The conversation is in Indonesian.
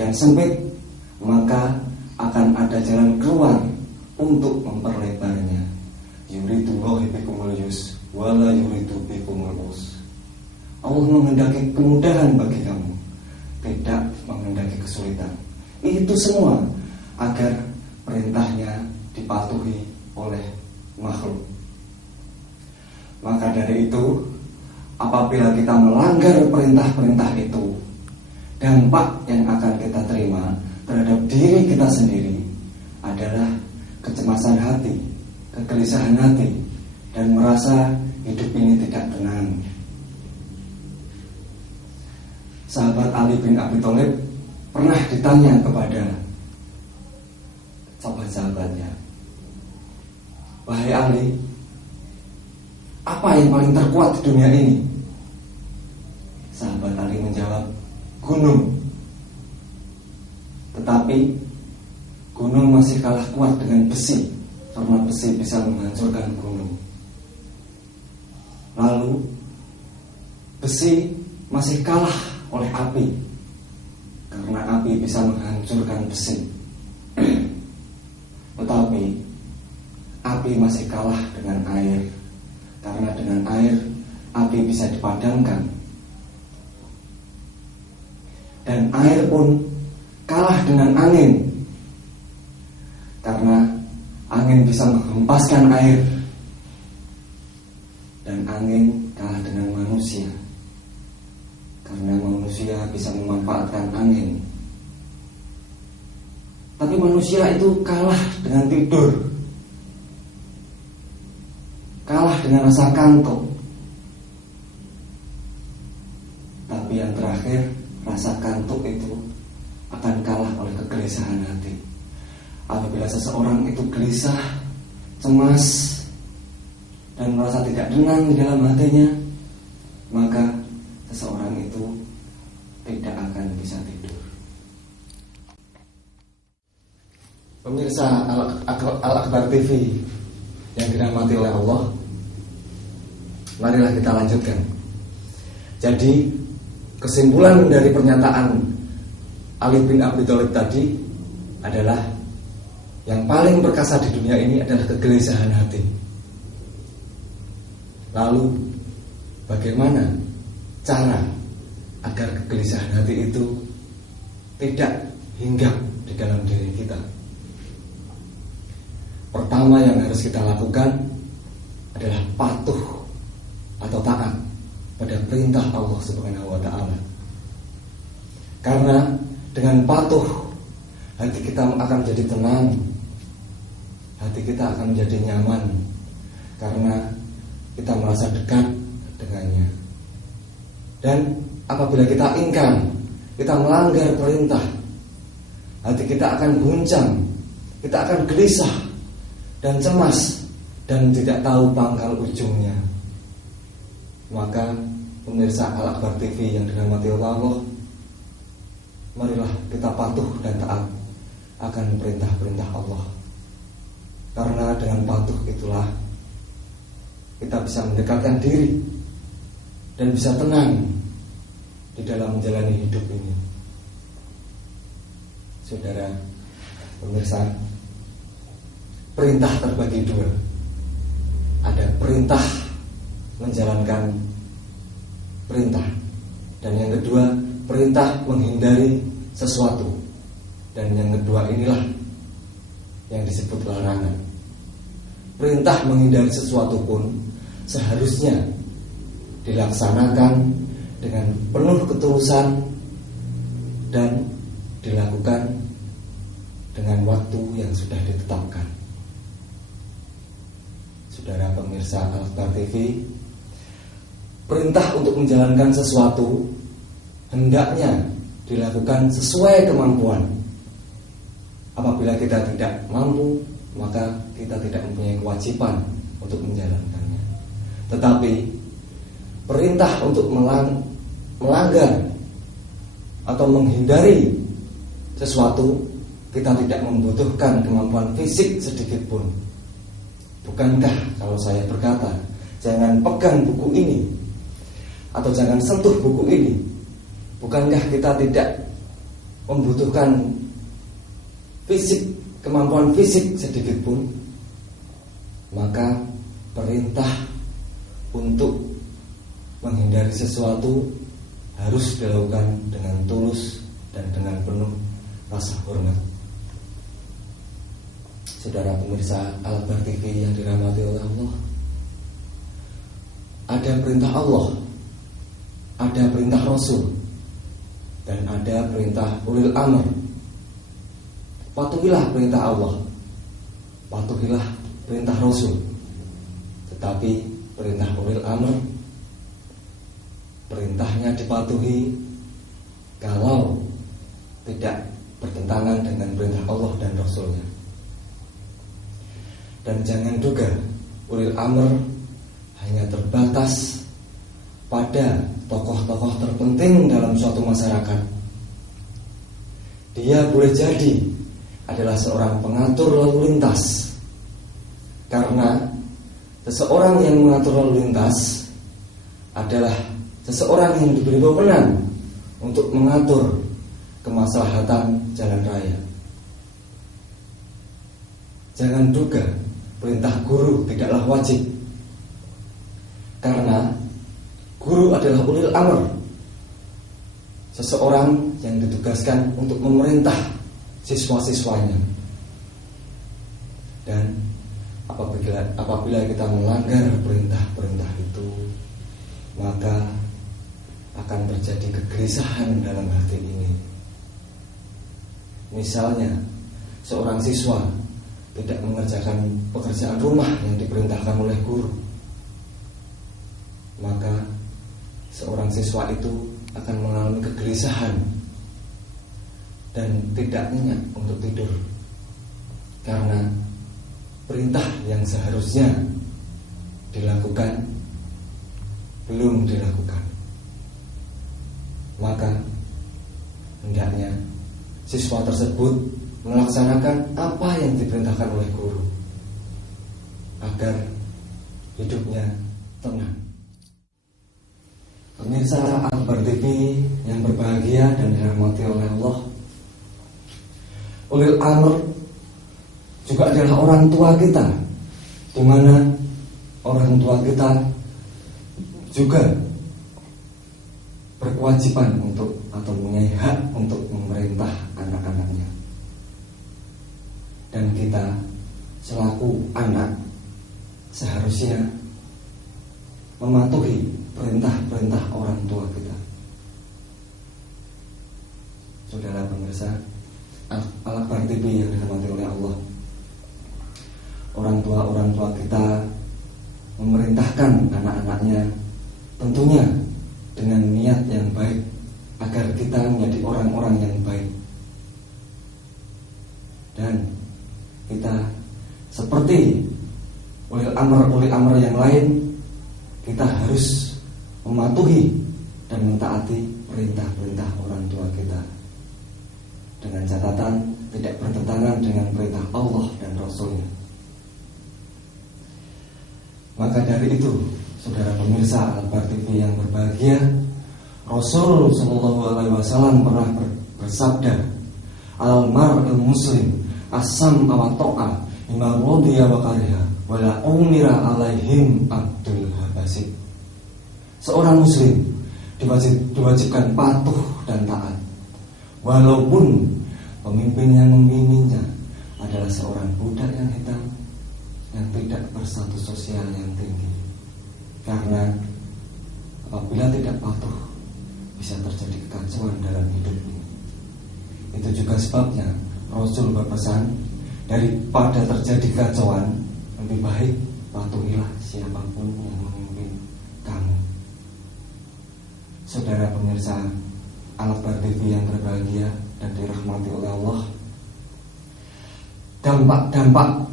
sedemikian sempit, maka akan ada jalan keluar untuk memperlebarnya. Yuridullahu bikumul yusra wala yuridu bikumul usra. Allah menghendaki kemudahan bagi kamu, tidak menghendaki kesulitan. Itu semua agar perintahnya dipatuhi oleh makhluk. Maka dari itu, apabila kita melanggar perintah-perintah itu, dampak yang akan kita terima terhadap diri kita sendiri adalah kecemasan hati, kegelisahan hati, dan merasa hidup ini tidak tenang. Sahabat Ali bin Abi Thalib pernah ditanya kepada sahabat-sahabatnya, "Wahai Ali, apa yang paling terkuat di dunia ini?" Sahabat Ali menjawab, "Gunung." Tetapi gunung masih kalah kuat dengan besi, karena besi bisa menghancurkan gunung. Lalu besi masih kalah oleh api, karena api bisa menghancurkan besi. Tetapi api masih kalah dengan air, karena dengan air api bisa dipadamkan. Dan air pun kalah dengan angin, karena angin bisa menghempaskan air. Dan angin kalah dengan manusia, karena manusia bisa memanfaatkan angin. Tapi manusia itu kalah dengan tidur, kalah dengan rasa kantuk. Tapi yang terakhir, rasa kantuk itu akan kalah oleh kegelisahan hati. Apabila seseorang itu gelisah, cemas, dan merasa tidak tenang di dalam hatinya, maka seseorang itu tidak akan bisa tidur. Pemirsa Al-Akbar TV yang dirahmati oleh Allah, marilah kita lanjutkan. Jadi kesimpulan dari pernyataan Ali bin Abi Thalib tadi adalah yang paling perkasa di dunia ini adalah kegelisahan hati. Lalu bagaimana cara agar kegelisahan hati itu tidak hinggap di dalam diri kita? Pertama yang harus kita lakukan adalah patuh atau taat pada perintah Allah Subhanahu wa ta'ala. Karena dengan patuh, hati kita akan menjadi tenang, hati kita akan menjadi nyaman, karena kita merasa dekat dengannya. Dan apabila kita ingkar, kita melanggar perintah, hati kita akan guncang, kita akan gelisah dan cemas, dan tidak tahu pangkal ujungnya. Maka pemirsa Al-Akbar TV yang dirahmati Allah, marilah kita patuh dan taat akan perintah-perintah Allah. Karena dengan patuh itulah kita bisa mendekatkan diri dan bisa tenang di dalam menjalani hidup ini. Saudara pemirsa, perintah terbagi dua. Ada perintah menjalankan perintah, dan yang kedua perintah menghindari sesuatu. Dan yang kedua inilah yang disebut larangan. Perintah menghindari sesuatu pun seharusnya dilaksanakan dengan penuh ketulusan dan dilakukan dengan waktu yang sudah ditetapkan. Saudara pemirsa Al-Akbar TV, perintah untuk menjalankan sesuatu hendaknya dilakukan sesuai kemampuan. Apabila kita tidak mampu, maka kita tidak mempunyai kewajiban untuk menjalankannya. Tetapi perintah untuk melanggar atau menghindari sesuatu, kita tidak membutuhkan kemampuan fisik sedikit pun. Bukankah kalau saya berkata, jangan pegang buku ini atau jangan sentuh buku ini, bukankah kita tidak membutuhkan fisik, kemampuan fisik sedikit pun, maka perintah untuk menghindari sesuatu harus dilakukan dengan tulus dan dengan penuh rasa hormat. Saudara pemirsa Al-Akbar TV yang dirahmati oleh Allah, ada perintah Allah, ada perintah Rasul, dan ada perintah ulil amr. Patuhilah perintah Allah, patuhilah perintah Rasul. Tetapi perintah ulil amr, perintahnya dipatuhi kalau tidak bertentangan dengan perintah Allah dan Rasulnya. Dan jangan juga ulil amr hanya terbatas pada tokoh-tokoh terpenting dalam suatu masyarakat. Dia boleh jadi adalah seorang pengatur lalu lintas, karena seseorang yang mengatur lalu lintas adalah seseorang yang diberi wewenang untuk mengatur kemaslahatan jalan raya. Jangan duga perintah guru tidaklah wajib, karena guru adalah ulil amr, seseorang yang ditugaskan untuk memerintah siswa-siswanya. Dan apabila kita melanggar perintah-perintah itu, maka akan terjadi kegelisahan dalam hati ini. Misalnya, seorang siswa tidak mengerjakan pekerjaan rumah yang diperintahkan oleh guru, maka seorang siswa itu akan mengalami kegelisahan dan tidak nyenyak untuk tidur, karena perintah yang seharusnya dilakukan belum dilakukan. Maka hendaknya siswa tersebut melaksanakan apa yang diperintahkan oleh guru agar hidupnya tenang. Pemirsa Al-Akbar TV yang berbahagia dan dirahmati oleh Allah, ulil amr juga adalah orang tua kita, di mana orang tua kita juga berkewajiban untuk atau punya hak untuk memerintah anak-anaknya. Dan kita selaku anak seharusnya mematuhi perintah-perintah orang tua kita. Saudara pemirsa Al-Akbar TV yang dirahmati oleh Allah, orang tua kita memerintahkan anak-anaknya tentunya dengan niat yang baik, agar kita menjadi orang-orang yang baik. Dan kita seperti ulil amr yang lain, kita harus mematuhi dan mentaati perintah-perintah orang tua kita, dengan catatan tidak bertentangan dengan perintah Allah dan Rasulnya. Maka dari itu, saudara pemirsa Al-Akbar TV yang berbahagia, Rasul SAW pernah bersabda, al-mar'il muslim asam wa ta'a ima radiya wa kariha wala umira alaihim abdul habasib. Seorang muslim diwajibkan patuh dan taat, walaupun pemimpin yang memimpinnya adalah seorang budak yang hitam yang tidak berstatus sosial yang tinggi. Karena apabila tidak patuh, bisa terjadi kekacauan dalam hidup ini. Itu juga sebabnya Rasul berpesan, daripada terjadi kekacauan, lebih baik patuhilah siapapun yang memimpin kamu. Saudara pemirsa Al-Akbar TV yang berbahagia dan dirahmati oleh Allah, dampak